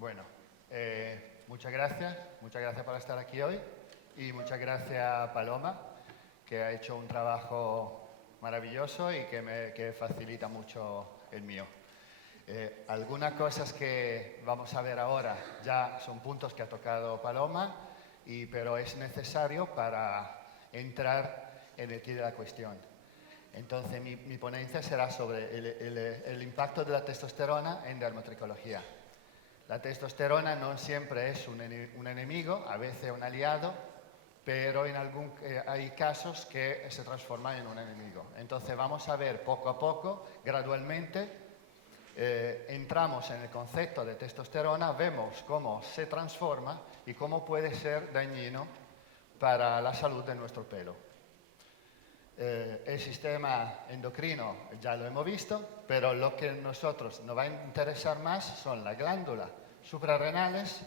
Bueno, muchas gracias por estar aquí hoy y muchas gracias a Paloma, que ha hecho un trabajo maravilloso y que facilita mucho el mío. Algunas cosas que vamos a ver ahora ya son puntos que ha tocado Paloma, pero es necesario para entrar en el quid de la cuestión. Entonces, mi ponencia será sobre el impacto de la testosterona en dermotricología. La testosterona no siempre es un enemigo, a veces un aliado, pero hay casos que se transforman en un enemigo. Entonces vamos a ver poco a poco, gradualmente, entramos en el concepto de testosterona, vemos cómo se transforma y cómo puede ser dañino para la salud de nuestro pelo. El sistema endocrino ya lo hemos visto, pero lo que a nosotros nos va a interesar más son las glándulas suprarrenales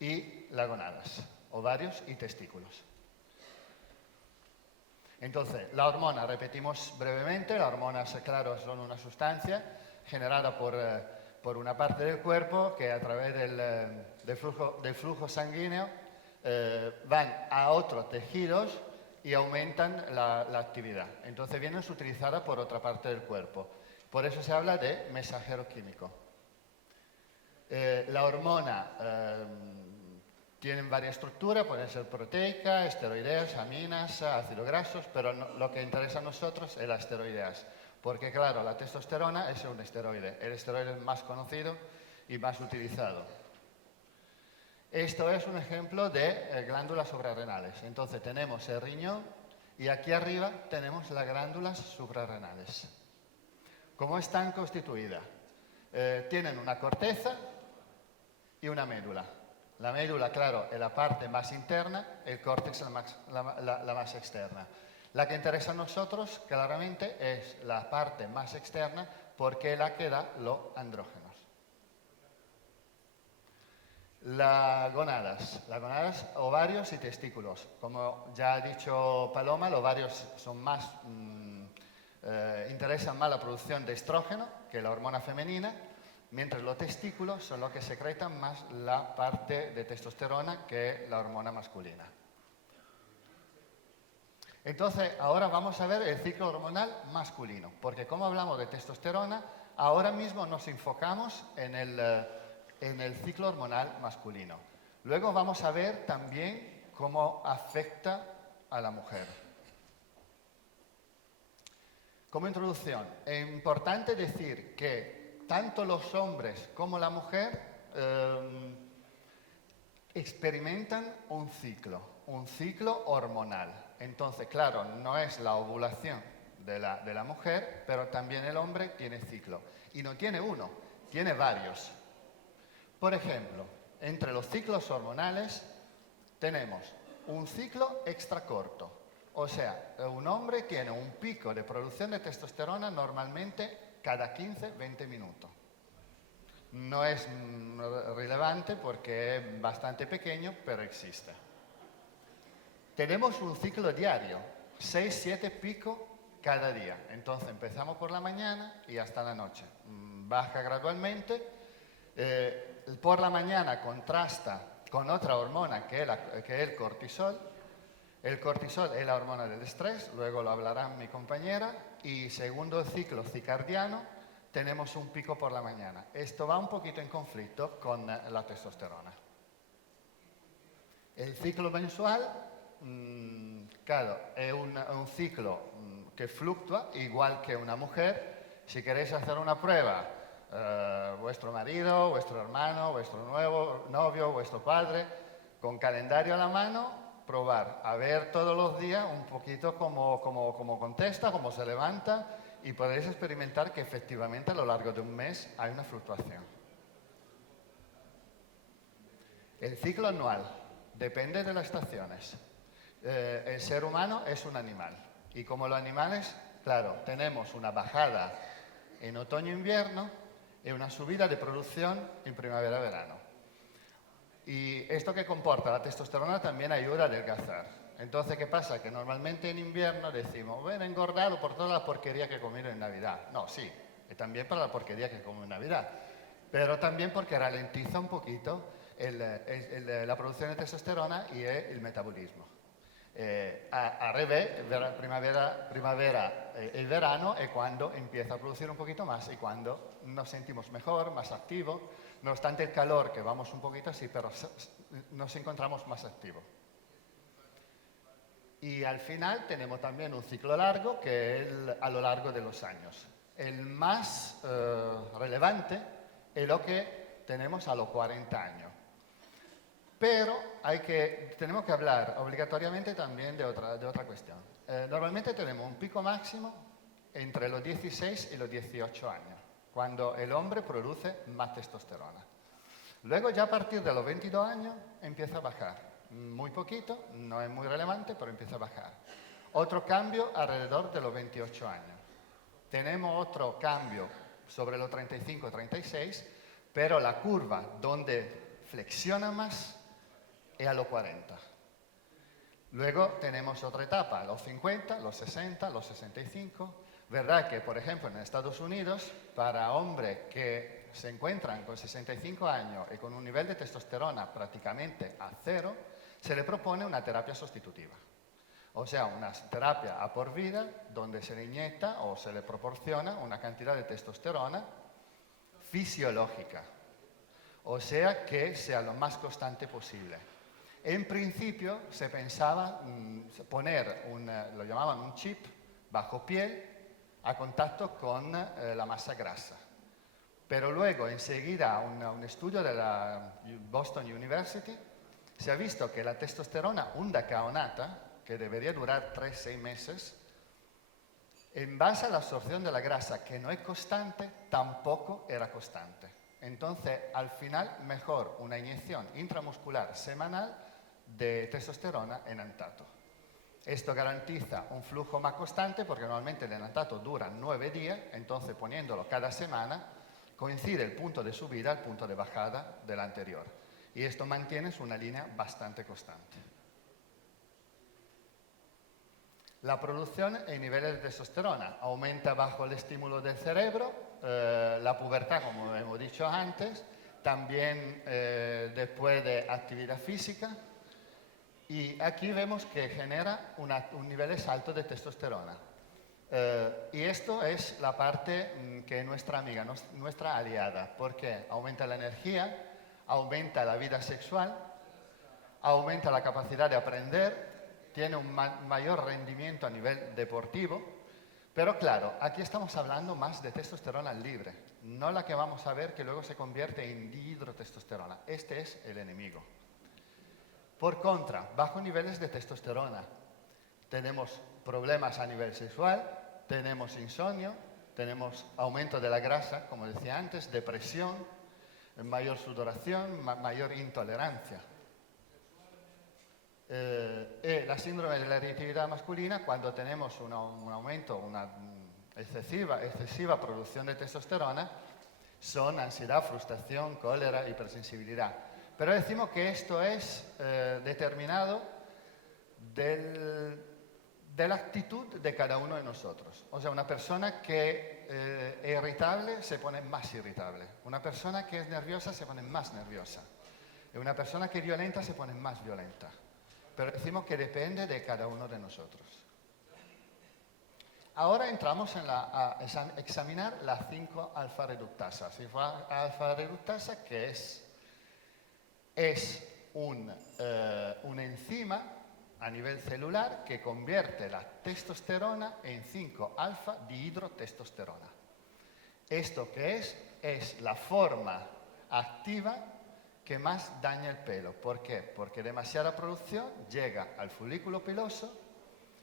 y las gonadas, ovarios y testículos. Entonces, la hormona, repetimos brevemente, las hormonas, claro, son una sustancia generada por una parte del cuerpo que a través del flujo sanguíneo van a otros tejidos y aumentan la actividad. Entonces vienen utilizadas por otra parte del cuerpo. Por eso se habla de mensajero químico. La hormona tiene varias estructuras, pueden ser proteica, esteroideas, aminas, ácidos grasos, pero lo que interesa a nosotros es las esteroideas. Porque claro, la testosterona es un esteroide, el esteroide más conocido y más utilizado. Esto es un ejemplo de glándulas suprarrenales. Entonces tenemos el riñón y aquí arriba tenemos las glándulas suprarrenales. ¿Cómo están constituidas? Tienen una corteza y una médula. La médula, claro, es la parte más interna, el córtex la más externa. La que interesa a nosotros, claramente, es la parte más externa porque es la que da los andrógenos. Las gonadas, ovarios y testículos. Como ya ha dicho Paloma, los ovarios son interesan más la producción de estrógeno que la hormona femenina, mientras los testículos son los que secretan más la parte de testosterona que la hormona masculina. Entonces, ahora vamos a ver el ciclo hormonal masculino, porque como hablamos de testosterona, ahora mismo nos enfocamos en el ciclo hormonal masculino. Luego vamos a ver también cómo afecta a la mujer. Como introducción, es importante decir que tanto los hombres como la mujer experimentan un ciclo hormonal. Entonces, claro, no es la ovulación de la mujer, pero también el hombre tiene ciclo. Y no tiene uno, tiene varios. Por ejemplo, entre los ciclos hormonales tenemos un ciclo extracorto. O sea, un hombre tiene un pico de producción de testosterona normalmente cada 15-20 minutos. No es relevante porque es bastante pequeño, pero existe. Tenemos un ciclo diario, 6-7 picos cada día. Entonces empezamos por la mañana y hasta la noche. Baja gradualmente. Por la mañana contrasta con otra hormona que es el cortisol. El cortisol es la hormona del estrés, luego lo hablará mi compañera. Y segundo ciclo circadiano, tenemos un pico por la mañana. Esto va un poquito en conflicto con la testosterona. El ciclo mensual, claro, es un ciclo que fluctúa, igual que una mujer. Si queréis hacer una prueba, vuestro marido, vuestro hermano, vuestro nuevo novio, vuestro padre, con calendario a la mano, probar a ver todos los días un poquito cómo contesta, cómo se levanta, y podéis experimentar que efectivamente a lo largo de un mes hay una fluctuación. El ciclo anual depende de las estaciones. El ser humano es un animal y como los animales, claro, tenemos una bajada en otoño-invierno y una subida de producción en primavera-verano. Y esto que comporta la testosterona también ayuda a adelgazar. Entonces, ¿qué pasa? Que normalmente en invierno decimos, bueno, he engordado por toda la porquería que he comido en Navidad. No, sí, y también para la porquería que como en Navidad. pero también porque ralentiza un poquito la producción de testosterona y el metabolismo. Al revés, primavera y verano es cuando empieza a producir un poquito más y cuando nos sentimos mejor, más activos. No obstante el calor, que vamos un poquito así, pero nos encontramos más activos. Y al final tenemos también un ciclo largo que es a lo largo de los años. El más relevante es lo que tenemos a los 40 años. Pero tenemos que hablar obligatoriamente también de otra cuestión. Normalmente tenemos un pico máximo entre los 16 y los 18 años, cuando el hombre produce más testosterona. Luego ya a partir de los 22 años empieza a bajar. Muy poquito, no es muy relevante, pero empieza a bajar. Otro cambio alrededor de los 28 años. Tenemos otro cambio sobre los 35-36, pero la curva donde flexiona más es a los 40. Luego tenemos otra etapa, los 50, los 60, los 65. Verdad que, por ejemplo, en Estados Unidos, para hombres que se encuentran con 65 años y con un nivel de testosterona prácticamente a cero, se le propone una terapia sustitutiva. O sea, una terapia a por vida donde se le inyecta o se le proporciona una cantidad de testosterona fisiológica. O sea, que sea lo más constante posible. En principio se pensaba poner lo llamaban un chip bajo piel a contacto con la masa grasa. Pero luego, enseguida, un estudio de la Boston University se ha visto que la testosterona undacaonata, que debería durar 3-6 meses, en base a la absorción de la grasa, que no es constante, tampoco era constante. Entonces, al final, mejor una inyección intramuscular semanal de testosterona en antato. Esto garantiza un flujo más constante porque normalmente el antato dura 9 días, entonces poniéndolo cada semana coincide el punto de subida al punto de bajada del anterior. Y esto mantiene una línea bastante constante. La producción y niveles de testosterona aumenta bajo el estímulo del cerebro, la pubertad, como hemos dicho antes, también después de actividad física. Y aquí vemos que genera un nivel alto de testosterona. Y esto es la parte que es nuestra amiga, nuestra aliada, porque aumenta la energía, aumenta la vida sexual, aumenta la capacidad de aprender, tiene un mayor rendimiento a nivel deportivo, pero claro, aquí estamos hablando más de testosterona libre, no la que vamos a ver que luego se convierte en dihidrotestosterona. Este es el enemigo. Por contra, bajos niveles de testosterona, tenemos problemas a nivel sexual, tenemos insomnio, tenemos aumento de la grasa, como decía antes, depresión, mayor sudoración, mayor intolerancia. La síndrome de la irritabilidad masculina, cuando tenemos un aumento, una excesiva producción de testosterona, son ansiedad, frustración, cólera, hipersensibilidad. Pero decimos que esto es determinado de la actitud de cada uno de nosotros. O sea, una persona que es irritable se pone más irritable. Una persona que es nerviosa se pone más nerviosa. Y una persona que es violenta se pone más violenta. Pero decimos que depende de cada uno de nosotros. Ahora entramos a examinar la 5-alfa-reductasa. 5-alfa-reductasa, que es una enzima a nivel celular que convierte la testosterona en 5-alfa-dihidrotestosterona. ¿Esto qué es? Es la forma activa que más daña el pelo. ¿Por qué? Porque demasiada producción llega al folículo piloso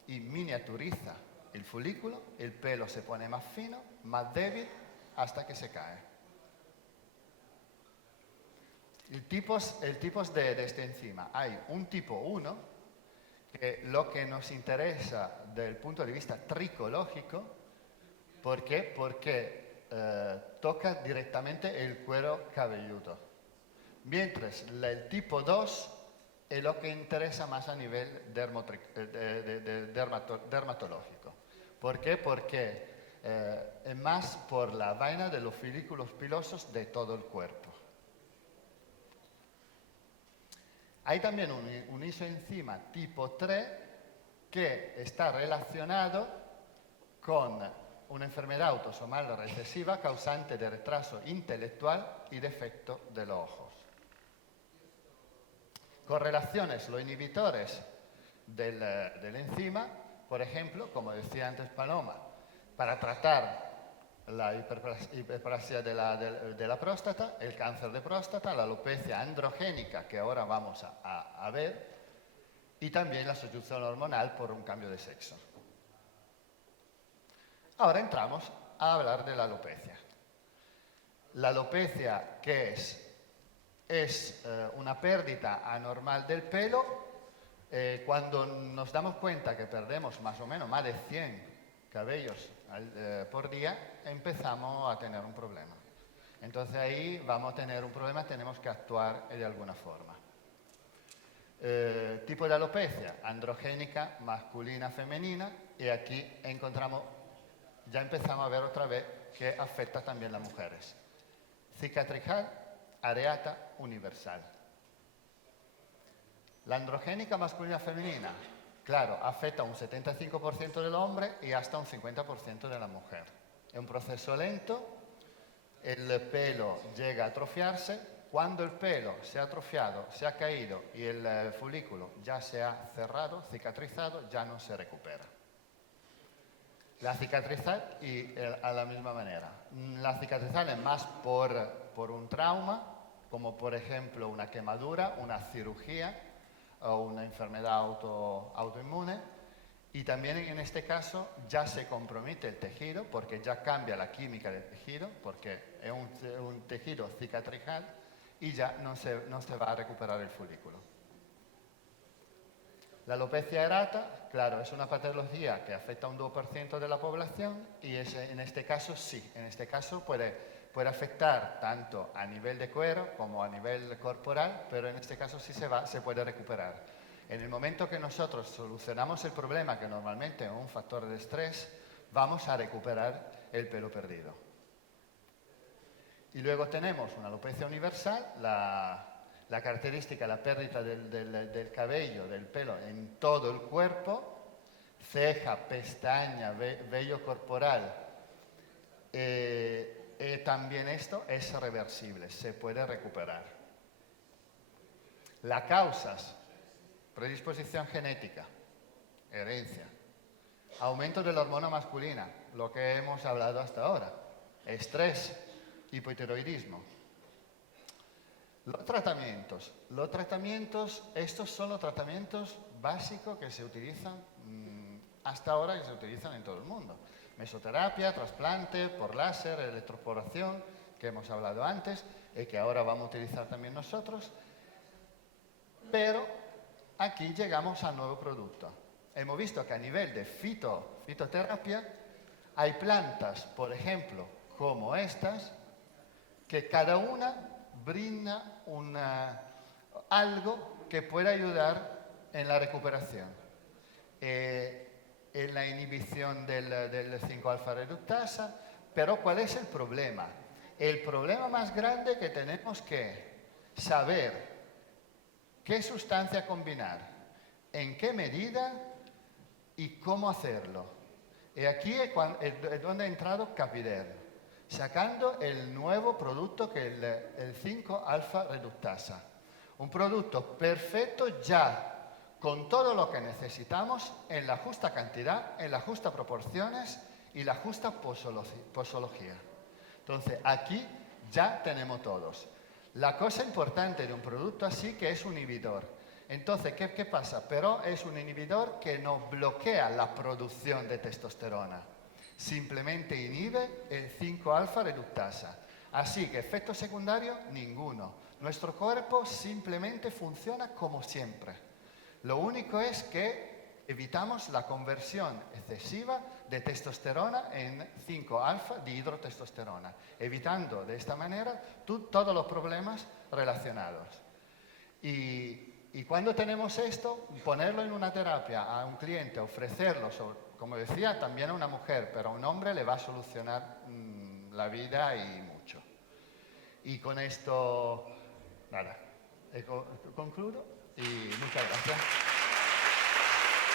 y miniaturiza el folículo, el pelo se pone más fino, más débil, hasta que se cae. El tipos de esta enzima. Hay un tipo 1, que lo que nos interesa desde el punto de vista tricológico. ¿Por qué? Porque toca directamente el cuero cabelludo. Mientras el tipo 2 es lo que interesa más a nivel dermatológico. ¿Por qué? Porque es más por la vaina de los folículos pilosos de todo el cuerpo. Hay también un isoenzima tipo 3 que está relacionado con una enfermedad autosomal recesiva causante de retraso intelectual y defecto de los ojos. Correlaciones, los inhibidores del enzima, por ejemplo, como decía antes Paloma, para tratar la hiperplasia de la próstata, el cáncer de próstata, la alopecia androgénica, que ahora vamos a ver, y también la sustitución hormonal por un cambio de sexo. Ahora entramos a hablar de la alopecia. La alopecia, ¿qué es? Es una pérdida anormal del pelo. Cuando nos damos cuenta que perdemos más o menos más de 100 cabellos por día, empezamos a tener un problema. Entonces ahí vamos a tener un problema, tenemos que actuar de alguna forma. Tipo de alopecia, androgénica, masculina, femenina, y aquí ya empezamos a ver otra vez que afecta también a las mujeres. Cicatricial, areata, universal. La androgénica masculina femenina, claro, afecta a un 75% del hombre y hasta un 50% de la mujer. Es un proceso lento, el pelo llega a atrofiarse. Cuando el pelo se ha atrofiado, se ha caído y el folículo ya se ha cerrado, cicatrizado, ya no se recupera. La cicatrizal y a la misma manera. La cicatrizal es más por un trauma, como por ejemplo una quemadura, una cirugía o una enfermedad autoinmune. Y también en este caso ya se compromete el tejido porque ya cambia la química del tejido, porque es un tejido cicatrizal y ya no se va a recuperar el folículo. La alopecia areata, claro, es una patología que afecta a un 2% de la población y en este caso sí, en este caso puede afectar tanto a nivel de cuero como a nivel corporal, pero en este caso sí se puede recuperar. En el momento que nosotros solucionamos el problema, que normalmente es un factor de estrés, vamos a recuperar el pelo perdido. Y luego tenemos una alopecia universal, la característica, la pérdida del cabello, del pelo en todo el cuerpo, ceja, pestaña, vello corporal. También esto es reversible, se puede recuperar. Las causas, predisposición genética, herencia, aumento de la hormona masculina, lo que hemos hablado hasta ahora, estrés, hipotiroidismo. Los tratamientos, estos son los tratamientos básicos que se utilizan hasta ahora, que se utilizan en todo el mundo. Mesoterapia, trasplante por láser, electroporación, que hemos hablado antes y que ahora vamos a utilizar también nosotros. Pero aquí llegamos al nuevo producto. Hemos visto que a nivel de fitoterapia hay plantas, por ejemplo, como estas, que cada una brinda algo que puede ayudar en la recuperación, en la inhibición del 5-alfa reductasa. Pero ¿cuál es el problema? El problema más grande que tenemos que saber qué sustancia combinar, en qué medida y cómo hacerlo. Y aquí es donde ha entrado Capider, sacando el nuevo producto que es el 5-alfa reductasa. Un producto perfecto ya, con todo lo que necesitamos, en la justa cantidad, en las justas proporciones y la justa posología. Entonces, aquí ya tenemos todos. La cosa importante de un producto así que es un inhibidor. Entonces, ¿qué pasa? Pero es un inhibidor que no bloquea la producción de testosterona. Simplemente inhibe el 5-alfa reductasa. Así que efecto secundario, ninguno. Nuestro cuerpo simplemente funciona como siempre. Lo único es que evitamos la conversión excesiva de testosterona en 5-alfa dihidrotestosterona, evitando de esta manera todos los problemas relacionados. Y cuando tenemos esto, ponerlo en una terapia a un cliente, ofrecerlo como decía, también a una mujer, pero a un hombre le va a solucionar la vida y mucho. Y con esto, nada, concluyo y muchas gracias.